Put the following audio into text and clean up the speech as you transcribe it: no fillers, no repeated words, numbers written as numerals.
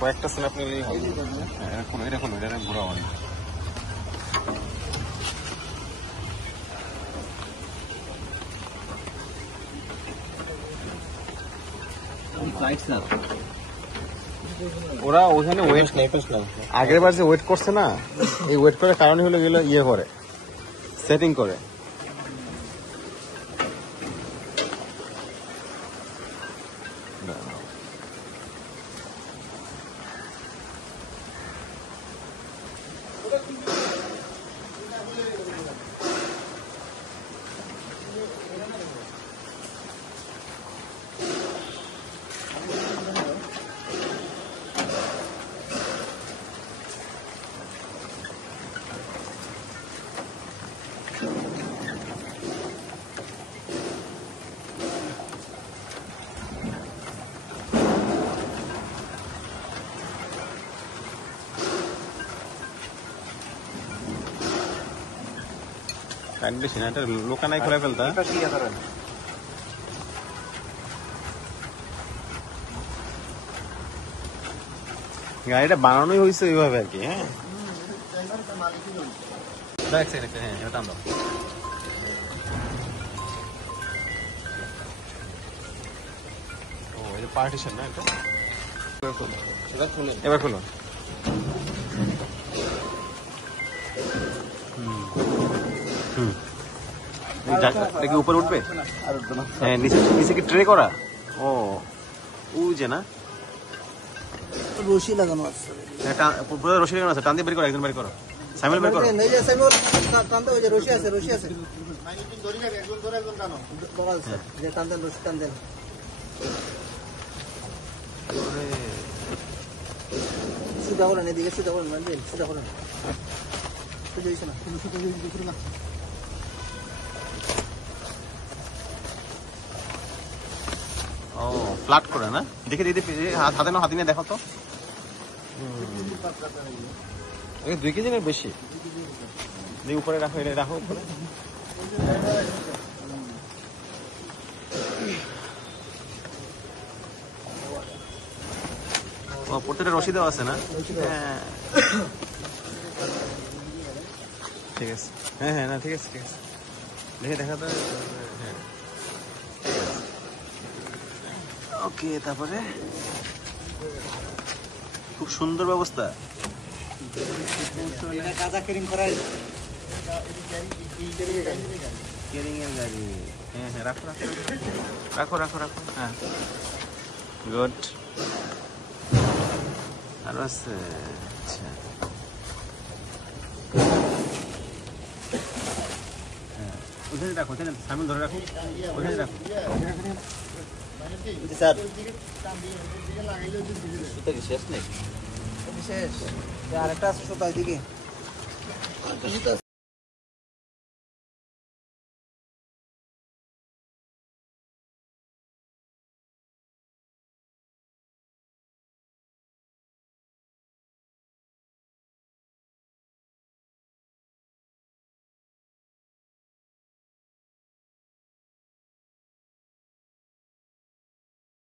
কয়েকটা স্ন্যাপ নিলেই হবে। এটা কোনো এটা ঘোরা হয় ওরা ওখানে ওয়েট আগের বার যে ওয়েট করছে না, এই ওয়েট করার কারণে হলো গেলো ইয়ে করে সেটিং করে। বেশি না, এটা লোকানায় খুলে ফেলতা। গাড়িটা বানানোই হয়েছে ওইভাবে আর কি। হ্যাঁ পার্টিশন না এটা। এবার খুলো। কি উপরে উঠবে? হ্যাঁ নিচে কি ট্রে করা? ও যে না রশি লাগানো আছে, রশি লাগানো আছে। টান দিয়ে বের করো, একজন বের করো। সাইমন বের করো। টানতে ওই যে রশি আছে, রশি আছে। টানতেন রশি টানতেন। সুদা করেন এদিকে, সুদা করেন, সুদা করেন। না ও ফ্ল্যাট করে না, দেখে দিদি হাতে না, হাতে নিয়ে দেখো তো। 2 কেজির বেশি। উপরে রাখো, এটা রাখো উপরে। ও প্রত্যেকটা রশি দেওয়া আছে না? হ্যাঁ ঠিক আছে। হ্যাঁ না ঠিক আছে, ঠিক আছে। দেখে দেখা তো। হ্যাঁ ওকে। তারপরে খুব সুন্দর ব্যবস্থা। কেরিং এর গাড়ি। হ্যাঁ রাখো রাখো রাখো রাখো। হ্যাঁ গুড। আরো আছে। আচ্ছা হ্যাঁ ওখানে রাখো, ওখানে সামনে ধরে রাখো, ওখানে রাখো। স্যার শেষ নেই, শেষ। আরেকটা আছে সুতা ওইদিকে।